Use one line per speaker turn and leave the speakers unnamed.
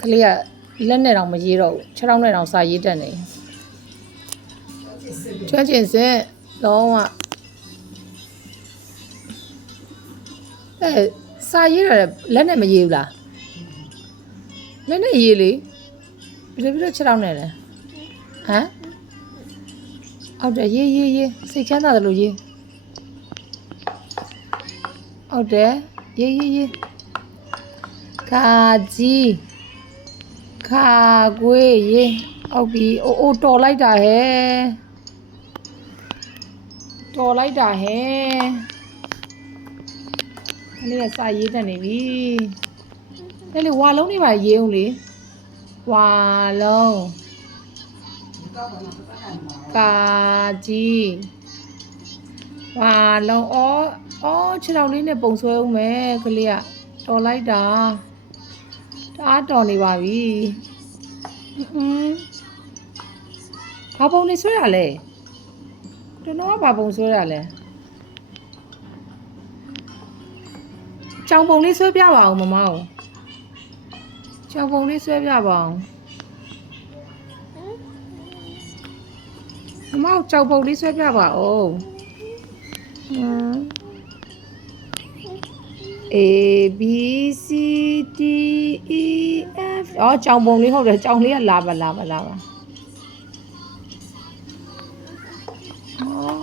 ကလေးကလက်နဲ့တော့မရေးတော့ဘူးခြေထောက်နဲ့တော့စာရေးတတ်နေကျွမ်းကျင်စစ်လုံးဝအဲစာရေးရတယ်လက်နဲ့မရေးဘူးလားလက်နဲ့ရေးလေဘယ်လိုဘယ်လိုခြေထောက်နဲ့လဲဟမ်ဟုတ်တယ်ရေးရေးရေးစိတ်ချမ်းသာတယ်လို့ရေးဟုတ်တယ်ရေးရေးရေးခါကြီး ခါကွေးရေးဟုတ်ပြီအိုးအိုးတော်လိုက်တာဟဲ့တော်လိုက်တာဟဲ့ခလေးကစာရေးတတ်နေပြီအဲ့လေဝါလုံးနေပါရေးအောင်လေဝါလုံးကာကြီးဝါလုံးအော်အော်ခြေထောက်လေးနဲ့ပုံဆွဲဦးမယ်ကလေးကတော်လိုက်တာ တအားတော်နေပါပြီအင်းဘာပုံလေးဆွဲရလဲတော်တော်ကဘာပုံဆွဲရလဲကြောင်ပုံလေးဆွဲပြပါအောင်မမအောင်ကြောင်ပုံလေးဆွဲပြပါအောင်မမကြောင်ပုံလေးဆွဲပြပါဦးဟမ် A B C D E F အော်ကြောင်ပုံလေးဟုတ်တယ်ကြောင်လေးကလာပါလာပါလာပါအော်